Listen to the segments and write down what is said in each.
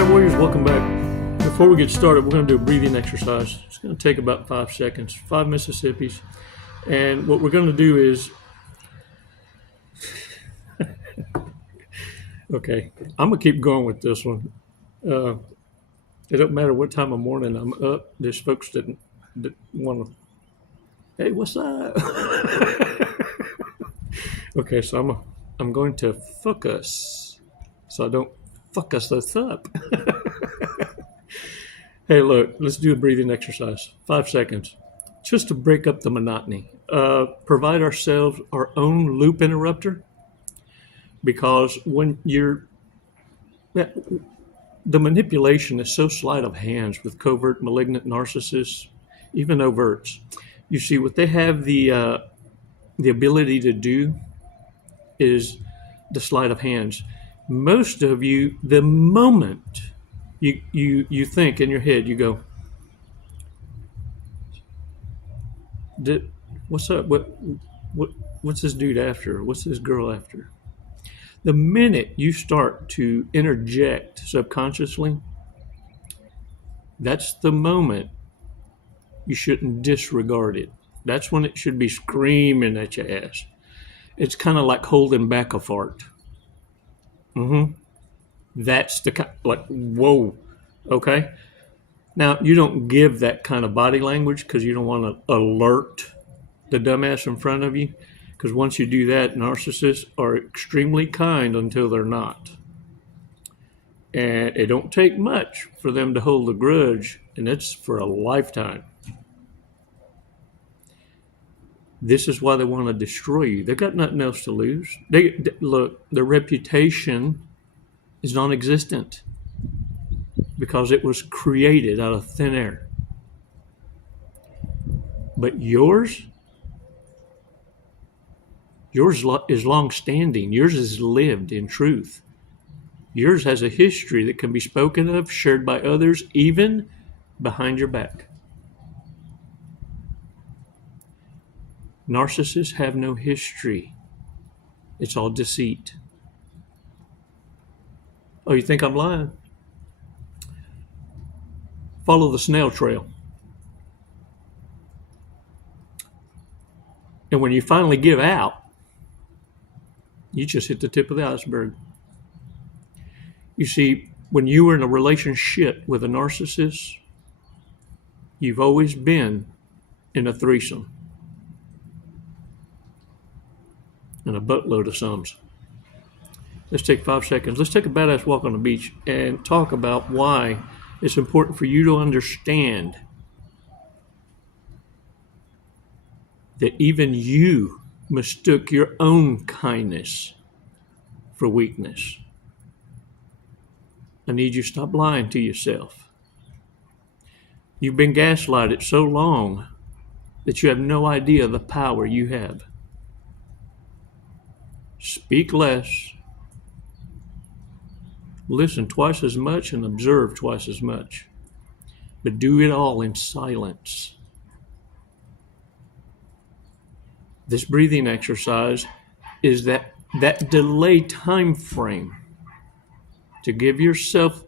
right, warriors, welcome back. Before we get started, we're going to do a breathing exercise. It's going to take about 5 seconds, 5 Mississippis. And what we're going to do is, okay, I'm going to keep going with this one. It doesn't matter what time of morning I'm up. There's folks that want to, hey, what's up? Okay, so I'm going to focus so I don't fuck us this up. Hey, look, let's do a breathing exercise. 5 seconds, just to break up the monotony. Provide ourselves our own loop interrupter, because when the manipulation is so sleight of hands with covert malignant narcissists, even overts. You see, what they have the ability to do is the sleight of hands. Most of you, the moment you think in your head, you go, what's up? What's this dude after? What's this girl after? The minute you start to interject subconsciously, that's the moment you shouldn't disregard it. That's when it should be screaming at your ass. It's kind of like holding back a fart. That's the kind, like, whoa, okay? Now, you don't give that kind of body language because you don't want to alert the dumbass in front of you. Because once you do that, narcissists are extremely kind until they're not. And it don't take much for them to hold a grudge, and it's for a lifetime. This is why they want to destroy you. They've got nothing else to lose. Look, their reputation is non-existent because it was created out of thin air. But yours is long-standing. Yours is lived in truth. Yours has a history that can be spoken of, shared by others, even behind your back. Narcissists have no history. It's all deceit. Oh, you think I'm lying? Follow the snail trail. And when you finally give out, you just hit the tip of the iceberg. You see, when you were in a relationship with a narcissist, you've always been in a threesome. And a buttload of sums. Let's take 5 seconds. Let's take a badass walk on the beach and talk about why it's important for you to understand that even you mistook your own kindness for weakness. I need you to stop lying to yourself. You've been gaslighted so long that you have no idea the power you have. Speak less, listen twice as much, and observe twice as much. But do it all in silence. This breathing exercise is that delay time frame to give yourself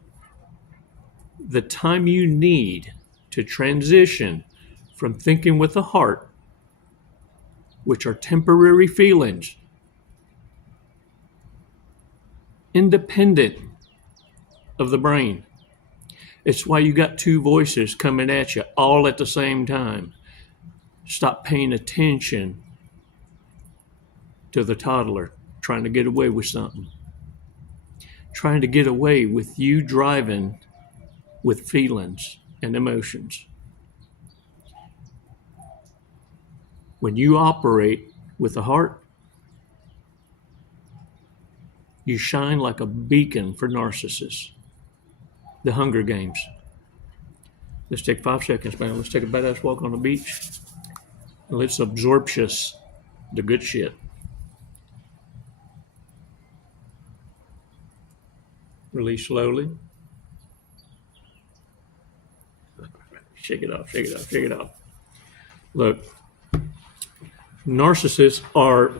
the time you need to transition from thinking with the heart, which are temporary feelings, independent of the brain. It's why you got two voices coming at you all at the same time. Stop paying attention to the toddler trying to get away with something. Trying to get away with you driving with feelings and emotions. When you operate with the heart, you shine like a beacon for narcissists. The Hunger Games. Let's take 5 seconds, man. Let's take a badass walk on the beach. And let's absorptious the good shit. Release slowly. Shake it off, shake it off, shake it off. Look, narcissists are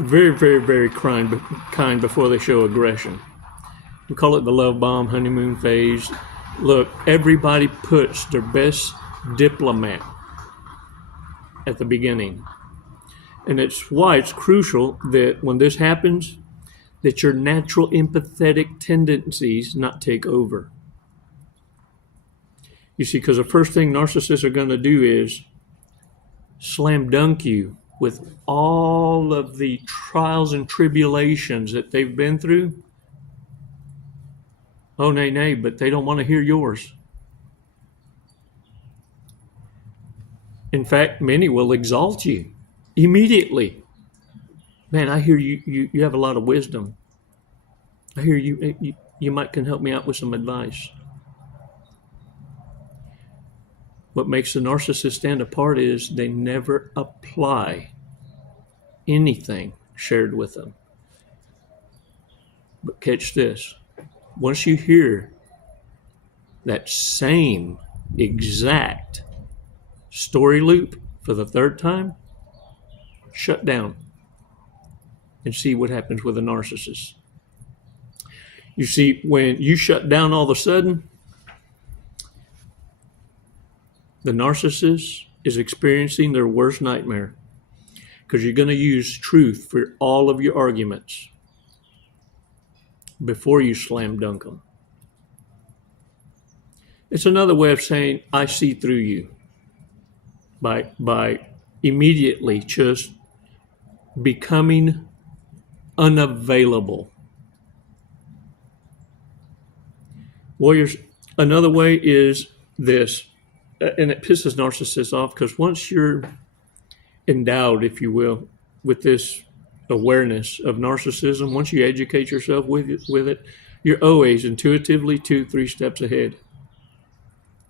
very, very, very kind before they show aggression. We call it the love bomb, honeymoon phase. Look, everybody puts their best diplomat at the beginning. And it's why it's crucial that when this happens, that your natural empathetic tendencies not take over. You see, because the first thing narcissists are going to do is slam dunk you with all of the trials and tribulations that they've been through. Oh, nay, but they don't want to hear yours. In fact, many will exalt you immediately. Man, I hear you have a lot of wisdom. I hear you might can help me out with some advice. What makes the narcissist stand apart is they never apply anything shared with them. But catch this. Once you hear that same exact story loop for the third time, shut down and see what happens with a narcissist. You see, when you shut down all of a sudden, the narcissist is experiencing their worst nightmare because you're going to use truth for all of your arguments before you slam dunk them. It's another way of saying, I see through you, by immediately just becoming unavailable. Warriors, another way is this, and it pisses narcissists off because once you're endowed, if you will, with this awareness of narcissism, once you educate yourself with it, you're always intuitively 2-3 steps ahead.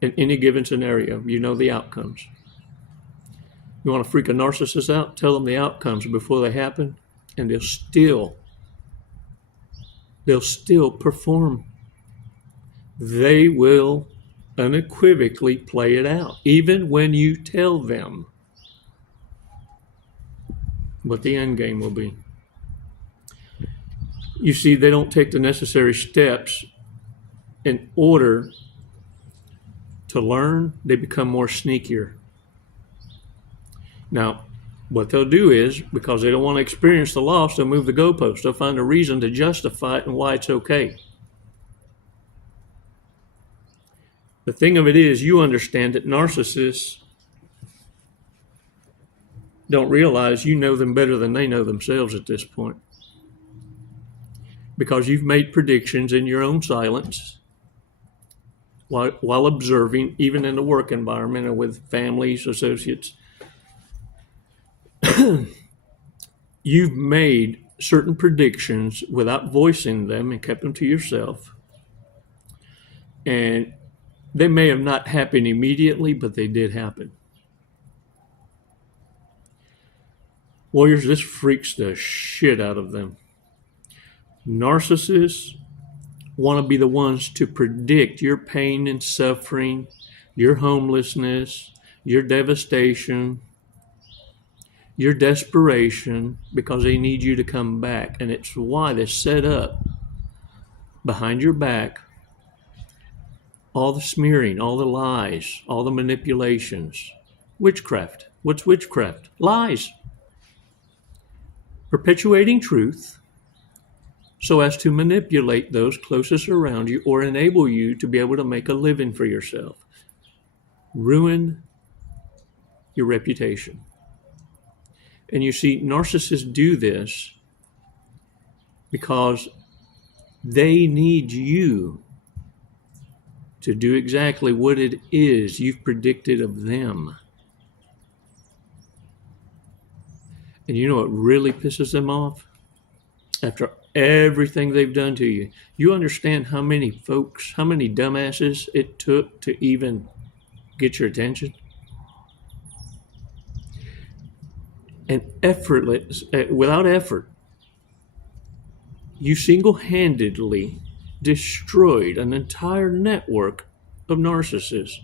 In any given scenario, you know the outcomes. You want to freak a narcissist out? Tell them the outcomes before they happen, and they'll still perform. They will unequivocally play it out, even when you tell them what the end game will be. You see, they don't take the necessary steps in order to learn. They become more sneakier. Now, what they'll do is, because they don't want to experience the loss, they'll move the goalpost. They'll find a reason to justify it and why it's okay. The thing of it is, you understand that narcissists don't realize you know them better than they know themselves at this point. Because you've made predictions in your own silence while observing, even in the work environment or with families, associates. You've made certain predictions without voicing them and kept them to yourself. And they may have not happened immediately, but they did happen. Warriors, this freaks the shit out of them. Narcissists want to be the ones to predict your pain and suffering, your homelessness, your devastation, your desperation, because they need you to come back. And it's why they set up behind your back all the smearing, all the lies, all the manipulations. Witchcraft. What's witchcraft? Lies. Perpetuating truth so as to manipulate those closest around you or enable you to be able to make a living for yourself. Ruin your reputation. And you see, narcissists do this because they need you to do exactly what it is you've predicted of them. And you know what really pisses them off? After everything they've done to you, you understand how many folks, how many dumbasses it took to even get your attention? And effortless, without effort, you single-handedly destroyed an entire network of narcissists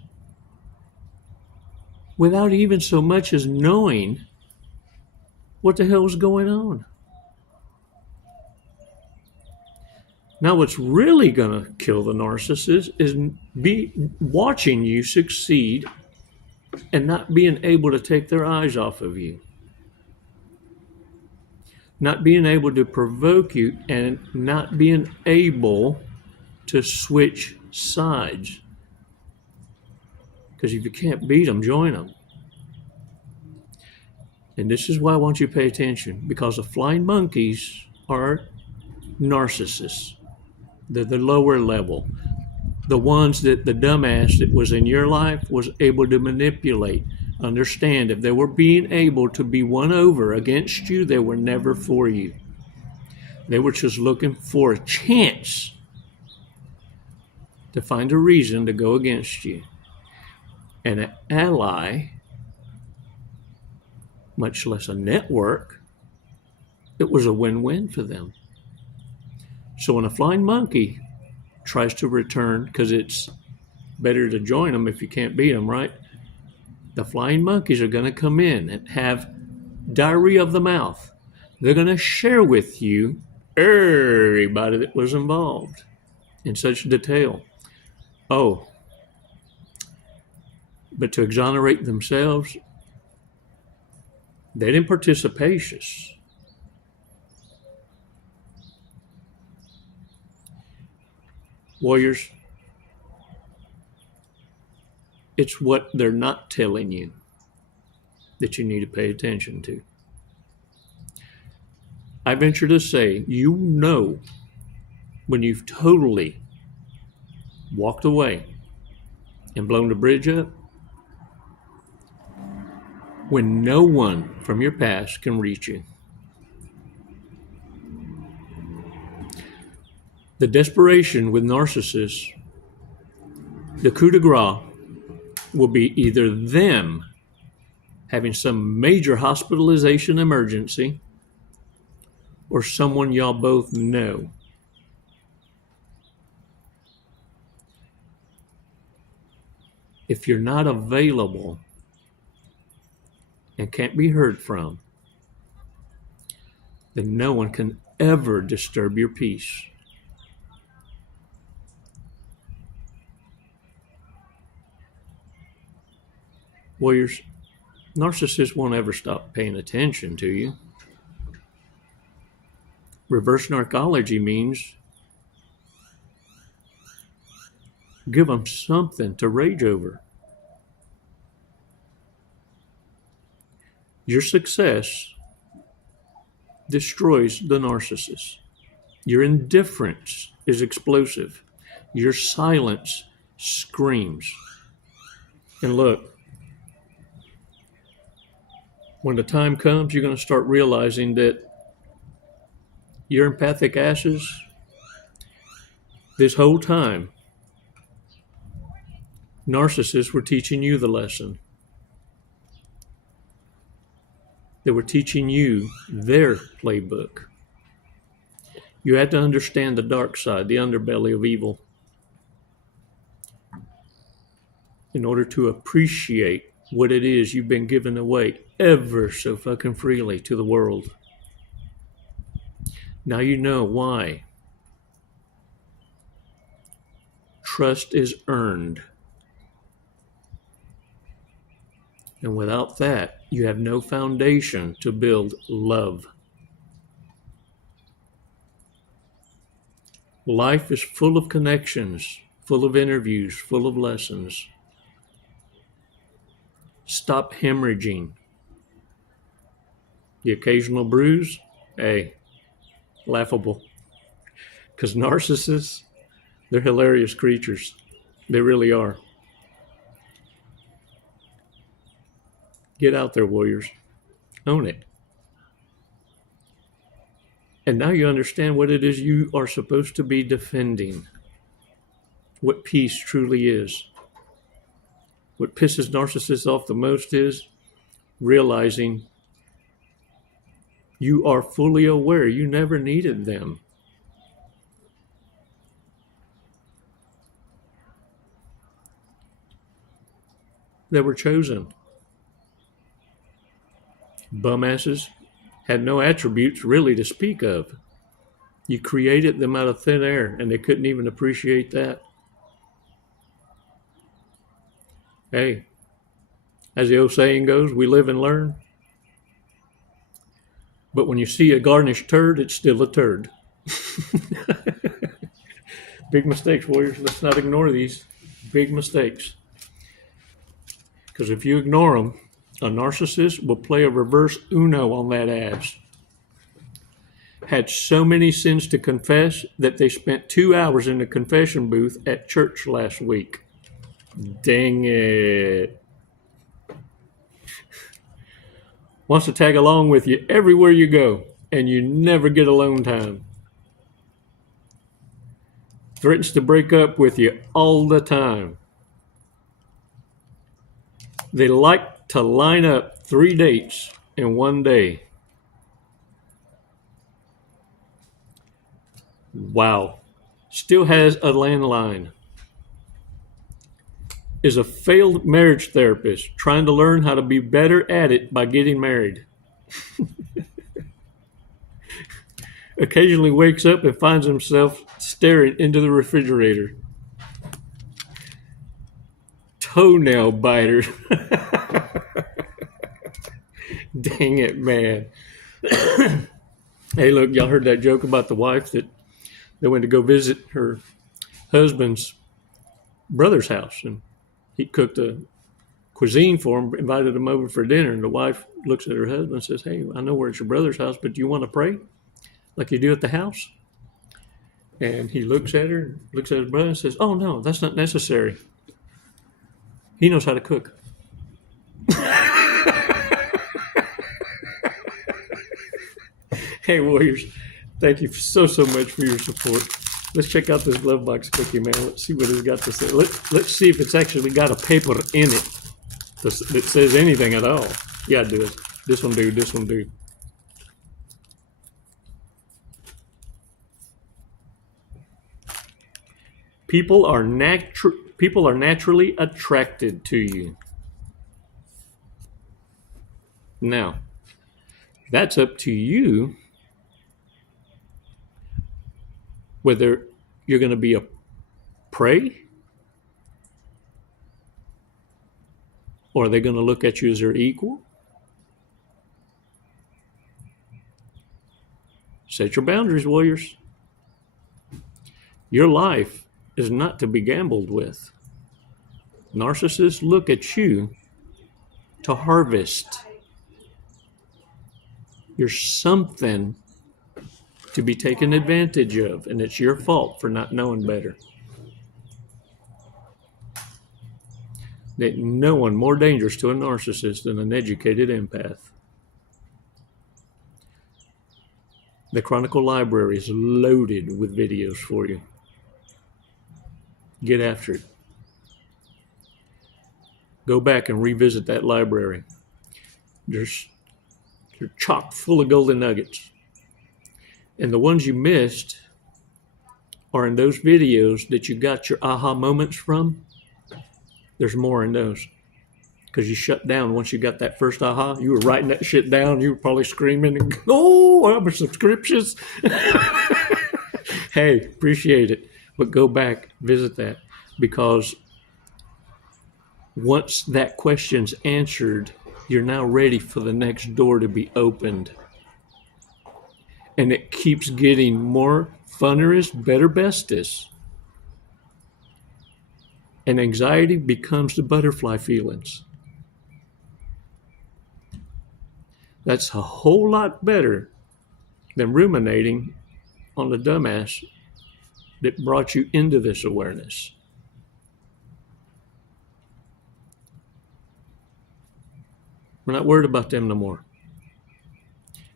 without even so much as knowing what the hell was going on. Now, what's really going to kill the narcissist is be watching you succeed and not being able to take their eyes off of you. Not being able to provoke you and not being able to switch sides. Because if you can't beat them, join them. And this is why I want you to pay attention, because the flying monkeys are narcissists. They're the lower level. The ones that the dumbass that was in your life was able to manipulate. Understand, if they were being able to be won over against you, they were never for you. They were just looking for a chance to find a reason to go against you. And an ally, much less a network, it was a win-win for them. So when a flying monkey tries to return, because it's better to join them if you can't beat them, right? The flying monkeys are going to come in and have diarrhea of the mouth. They're going to share with you everybody that was involved in such detail. Oh, but to exonerate themselves, they didn't participate. Warriors, it's what they're not telling you that you need to pay attention to. I venture to say, you know when you've totally walked away and blown the bridge up, when no one from your past can reach you. The desperation with narcissists, the coup de grace, will be either them having some major hospitalization emergency or someone y'all both know. If you're not available and can't be heard from, then no one can ever disturb your peace. Warriors, narcissists won't ever stop paying attention to you. Reverse narcology means give them something to rage over. Your success destroys the narcissist. Your indifference is explosive. Your silence screams. And look, when the time comes, you're going to start realizing that your empathic asses, this whole time, narcissists were teaching you the lesson. They were teaching you their playbook. You had to understand the dark side, the underbelly of evil, in order to appreciate what it is you've been giving away ever so fucking freely to the world. Now you know why. Trust is earned. And without that, you have no foundation to build love. Life is full of connections, full of interviews, full of lessons. Stop hemorrhaging. The occasional bruise, hey, laughable. Because narcissists, they're hilarious creatures. They really are. Get out there, warriors. Own it. And now you understand what it is you are supposed to be defending. What peace truly is. What pisses narcissists off the most is realizing you are fully aware you never needed them. They were chosen. Bumasses had no attributes really to speak of. You created them out of thin air, and they couldn't even appreciate that. Hey, as the old saying goes, we live and learn. But when you see a garnished turd, it's still a turd. Big mistakes, warriors. Let's not ignore these big mistakes. Because if you ignore them, a narcissist will play a reverse Uno on that ass. Had so many sins to confess that they spent 2 hours in the confession booth at church last week. Dang it. Wants to tag along with you everywhere you go, and you never get alone time. Threatens to break up with you all the time. They like to line up 3 dates in one day. Wow. Still has a landline. Is a failed marriage therapist trying to learn how to be better at it by getting married. Occasionally wakes up and finds himself staring into the refrigerator. Toenail biter. Dang it, man. Hey, look, y'all heard that joke about the wife that they went to go visit her husband's brother's house, and he cooked a cuisine for him, invited him over for dinner, and the wife looks at her husband and says, "Hey, I know where it's your brother's house, but do you want to pray like you do at the house?" And he looks at her, looks at his brother and says, "Oh, no, that's not necessary. He knows how to cook." Hey, warriors, thank you so much for your support. Let's check out this glove box cookie, man. Let's see what it's got to say. Let's see if it's actually got a paper in it that says anything at all. Yeah, do it. This one do. This one do. People are naturally attracted to you. Now, that's up to you whether you're going to be a prey, or are they going to look at you as their equal? Set your boundaries, warriors. Your life is not to be gambled with. Narcissists look at you to harvest. You're something to be taken advantage of, and it's your fault for not knowing better. There's no one more dangerous to a narcissist than an educated empath. The Chronicle Library is loaded with videos for you. Get after it. Go back and revisit that library. They're chock full of golden nuggets. And the ones you missed are in those videos that you got your aha moments from. There's more in those. Because you shut down once you got that first aha. You were writing that shit down. You were probably screaming, and, "Oh, I'm a subscriptions." Hey, appreciate it. But go back, visit that. Because once that question's answered, you're now ready for the next door to be opened. And it keeps getting more funnerest, better, bestest. And anxiety becomes the butterfly feelings. That's a whole lot better than ruminating on the dumbass that brought you into this awareness. We're not worried about them no more.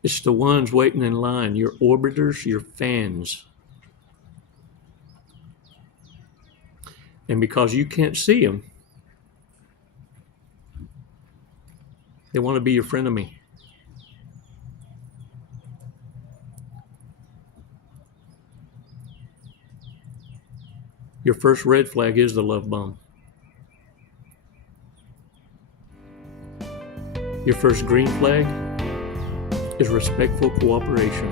It's the ones waiting in line, your orbiters, your fans. And because you can't see them, they want to be your frenemy. Your first red flag is the love bomb. Your first green flag is respectful cooperation.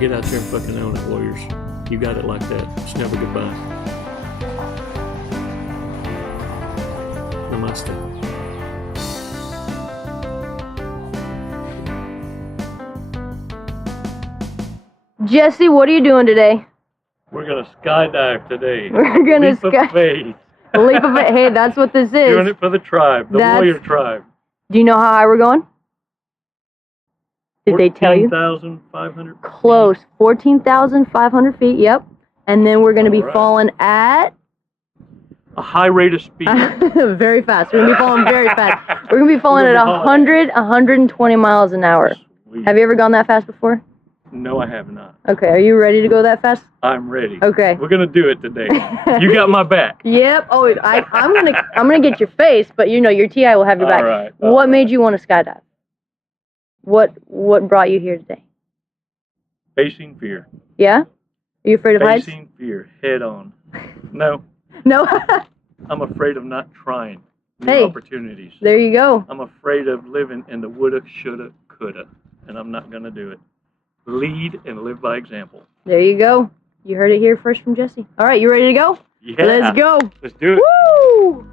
get out there and fucking own it, Warriors. You got it like that. It's never goodbye. Namaste. Jesse, what are you doing today? We're gonna skydive today. We're gonna Leap of faith. Leap of faith. Hey, that's what this is. Doing it for the tribe, the warrior tribe. Do you know how high we're going? Did they tell you? 14,500 feet. Close. 14,500 feet, yep. And then we're going to be falling at... a high rate of speed. Very fast. We're going to be falling very fast. We're going to be falling at 120 miles an hour. Sweet. Have you ever gone that fast before? No, I have not. Okay, are you ready to go that fast? I'm ready. Okay. We're going to do it today. You got my back. Yep. Oh, I'm gonna get your face, but you know your TI will have your back. All right. What made you want to skydive? What brought you here today? Facing fear. Yeah? Are you afraid of heights? Facing fear head on. No. No. I'm afraid of not trying new Hey. opportunities. There you go. I'm afraid of living in the woulda, shoulda, coulda, and I'm not going to do it. Lead and live by example. There you go. You heard it here first from Jesse. All right, you ready to go? Yeah. Let's go. Let's do it. Woo!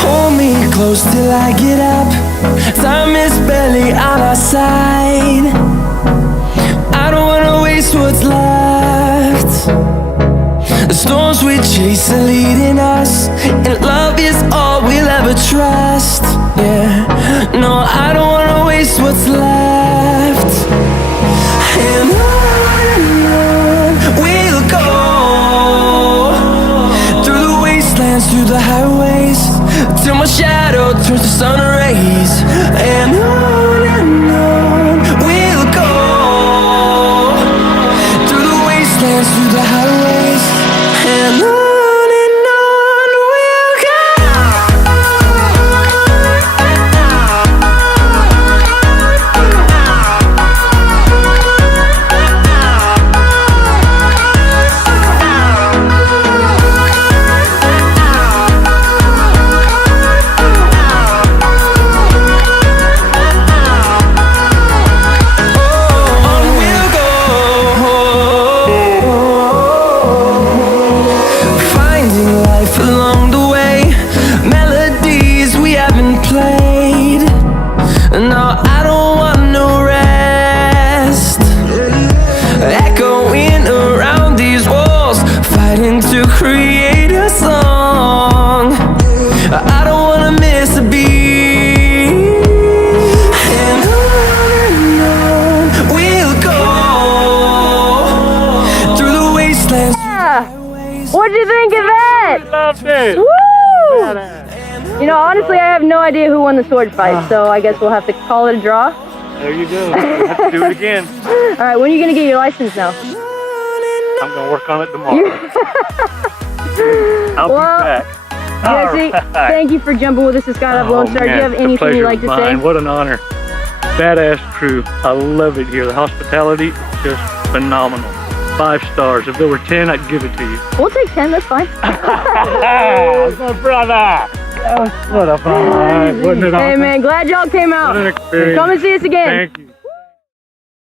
Hold me close till I get up. Time is barely on our side. I don't wanna waste what's left. The storms we chase are leading us, and love is all we'll ever trust. Yeah, no, I don't wanna waste what's left. And on we'll go, through the wastelands, through the highways, till my shadow turns to sun rays. And on we'll go, through the wastelands, through the highways, and on we'll go. To create a song, I don't wanna miss a beat. And on we'll go, through the wastelands. Yeah. What'd you think of that? Loved it. Woo! You know, honestly, I have no idea who won the sword fight, so I guess we'll have to call it a draw. There you go. We'll have to do it again. All right, when are you gonna get your license now? I'm going to work on it tomorrow. I'll be back. Jesse, thank you for jumping with us to Skydive Lone Star. Do you have anything you'd like to say? What an honor. Badass crew. I love it here. The hospitality is just phenomenal. 5 stars. If there were 10, I'd give it to you. We'll take 10, that's fine. My brother. What a fun. Wasn't it awesome? Hey man, glad y'all came out. What an experience. Come and see us again. Thank you.